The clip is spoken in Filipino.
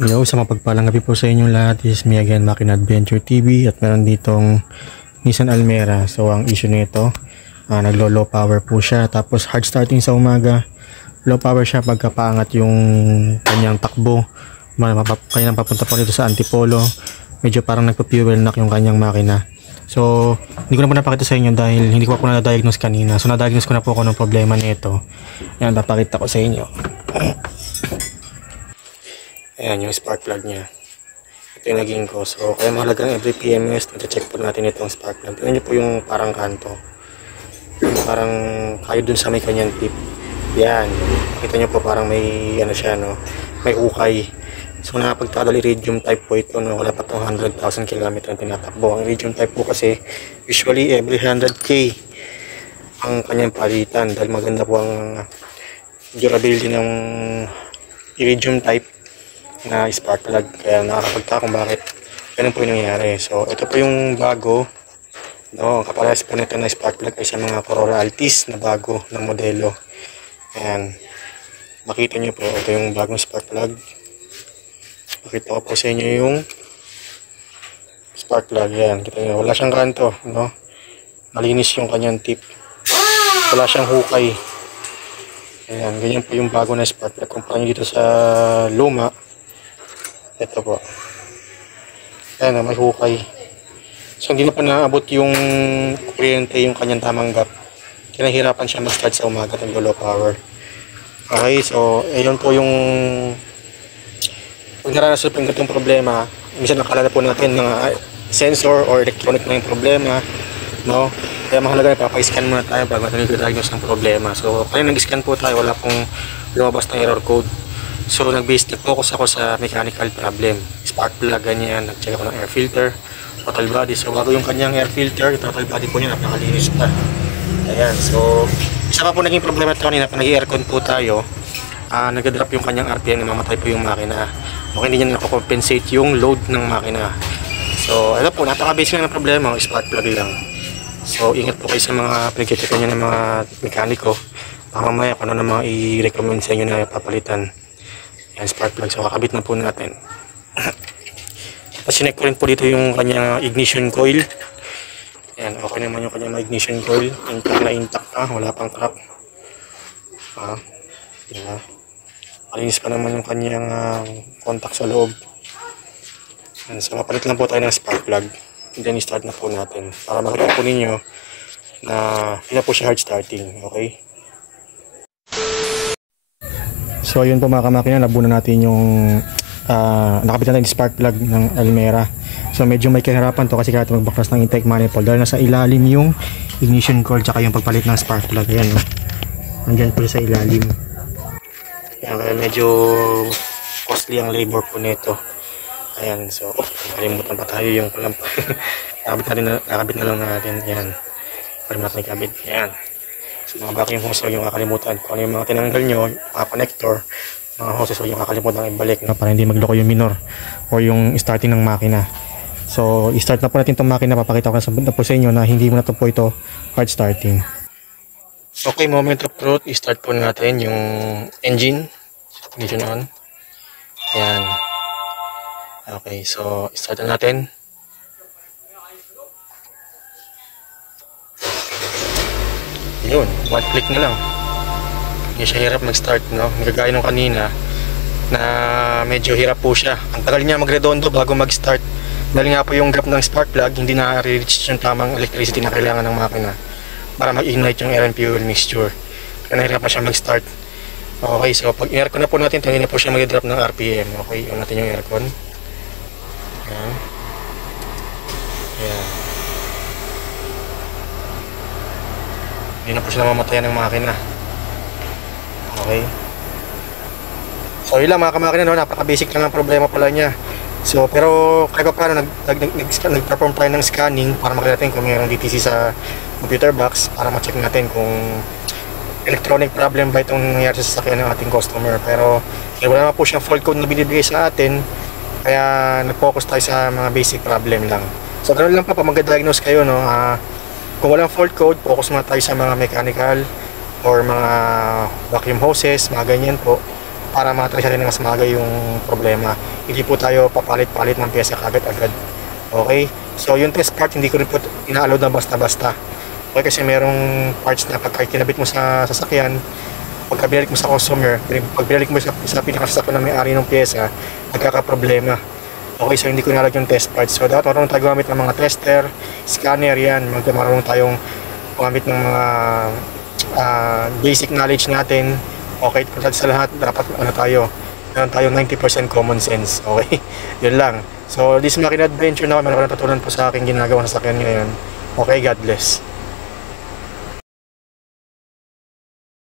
Hello, sa mapagpalang gabi po sa inyong lahat. This is me again, Makina Adventure TV, at meron ditong Nissan Almera. So ang issue nito, naglo-low power po siya, tapos hard starting sa umaga. Low power siya pagkapaangat yung kanyang takbo. Kanyang papunta po dito sa Antipolo. Medyo parang nagpa-fuel knock yung kanyang makina. So hindi ko na po napakita sa inyo dahil hindi ko pa po na-diagnose kanina. So na-diagnose ko na po ako ng problema nito. Yan, napakita ko sa inyo. Ayan yung spark plug niya. Ito yung naging ko. So kaya mahalagang every PMS, check po natin itong spark plug. Tignan nyo po yung parang kanto. Parang kayo dun sa may kanyang tip. Yan. Kita nyo po parang may ano siya, no? May ukay. So nakapagtadal iridium type po ito, no? Wala pa itong 100,000 km ang tinatakbo. Ang iridium type po kasi usually every 100k ang kanyang palitan. Dahil maganda po ang durability ng iridium type na spark plug, kaya nakakapagtaka kung bakit ganun po yung nangyari. So ito po yung bago, no, kaparehas po nito na spark plug ay sa mga Corolla Altis na bago na modelo. Ayan, makita nyo po, ito yung bagong spark plug. Pakita ko po sa inyo yung spark plug. Ayan, kita nyo, wala siyang kanto, no, malinis yung kanyang tip, wala siyang hukay. Ayan, ganyan po yung bago na spark plug. Kumpara nyo dito sa luma, ito po. Ayan, may hukay. So hindi na pa naabot yung kuryente, yung kanyang tamang gap. Kinahirapan siya mag-start sa umaga ng low power. Okay, so ayun po yung pag naranasan po yung ganitong problema, minsan nakalala po natin mga sensor or electronic na yung problema, no? Kaya mahalaga na papay-scan muna tayo bago natin i-diagnose ng problema. So kaya nag-scan po tayo, wala pong lumabas na error code. So nag-focus ako sa mechanical problem, spark plug, ganyan. Nag-check ako ng air filter, throttle body. So bago yung kanyang air filter, yung throttle body po niya napakalinis pa. Ayan, so isa pa po naging problema ito kanina, nag-aircon po tayo, nag-drop yung kanyang RPM, namamatay po yung makina. Okay, hindi niya nakocompensate yung load ng makina. So ito po, napaka-basic lang ng problema, spark plug lang. So ingat po kayo sa mga pinag-checkan nyo ng mga mekaniko. Mamaya kung ano na mga i-recommend sa inyo na papalitan. Yan, spark plug. So kakabit na po natin. Tapos sinek ko rin po dito yung kanyang ignition coil. Yan, okay naman yung kanyang ignition coil. Intact na intact pa, wala pang crack. Yan. Malinis pa naman yung kanyang contact sa loob. Yan, so mapalit lang po tayo ng spark plug. And then i-start na po natin. Para makita po ninyo na hindi na po siya hard starting. Okay? So ayun po mga kamakina, nabunan natin yung nakabit natin yung spark plug ng Almera. So medyo may kahirapan to kasi kaya magbaklas ng intake manifold dahil nasa ilalim yung ignition coil tsaka yung pagpalit ng spark plug. Ayan, no? Nandyan po sa ilalim. Ayan, kaya medyo costly ang labor po nito. Ayan, so kalimutan pa tayo yung palamp. nakabit na lang natin. Ayan, para natin ikabit. Ayan. So mga vacuum hose yung kakalimutan. Kung ano yung mga tinanggal nyo, mga connector, mga hoses yung kakalimutan ibalik, no? Para hindi magloko yung minor o yung starting ng makina. So i-start na po natin itong makina. Papakita ko na po sa inyo na hindi mo na po ito hard starting. Okay, moment of truth. I-start po natin yung engine. Ignition on. Ayan. Okay, so start na natin. Yun, one click na lang. Hindi siya hirap mag-start, no? Nagagaya nung kanina na medyo hirap po siya. Ang tagal niya magredondo bago mag-start. Dahil nga po yung gap ng spark plug, hindi na-reach yung tamang electricity na kailangan ng makina para mag-ignite yung air and fuel mixture. Kaya nahirapan siya mag-start. Okay, so pag in-aircon na po natin, tingin na po siya mag-drop ng RPM. Okay, yun natin yung aircon. Ayan. Ayan. Hindi na po siya namamatayan ng makina. Okay. So yun lang mga kamakina, no? Napaka-basic lang ang problema pala niya. So pero kahit pa paano nag-perform tayo ng scanning para makita natin kung mayroong DTC sa computer box para ma-check natin kung electronic problem ba itong nangyari sa sasakyan ng ating customer. Pero wala naman po siyang fault code na binibigay sa atin, kaya nag-focus tayo sa mga basic problem lang. So ganoon lang pa mag-diagnose kayo, no? Kung walang fault code, focus muna tayo sa mga mechanical or mga vacuum hoses, mga ganyan po. para matrace natin ng mas maaga yung problema. Hindi po tayo papalit-palit ng pyesa agad-agad. Okay? So yung test part, hindi ko rin po ina-allow na basta-basta. Okay, kasi merong parts na pagka kinabit mo sa sasakyan, pagka binalik mo sa customer, pag binalik mo sa pinakasasakyan na may-ari ng pyesa, nagkakaproblema. Okay, so hindi ko nalag yung test parts. So dapat marunong tayo gumamit ng mga tester, scanner yan, marunong tayong gumamit ng mga basic knowledge natin. Okay, sa lahat, dapat meron tayo 90% common sense. Okay, yun lang. So this Makina Adventure na kami, natutunan po sa akin ginagawa sa sasakyan ngayon. Okay, God bless.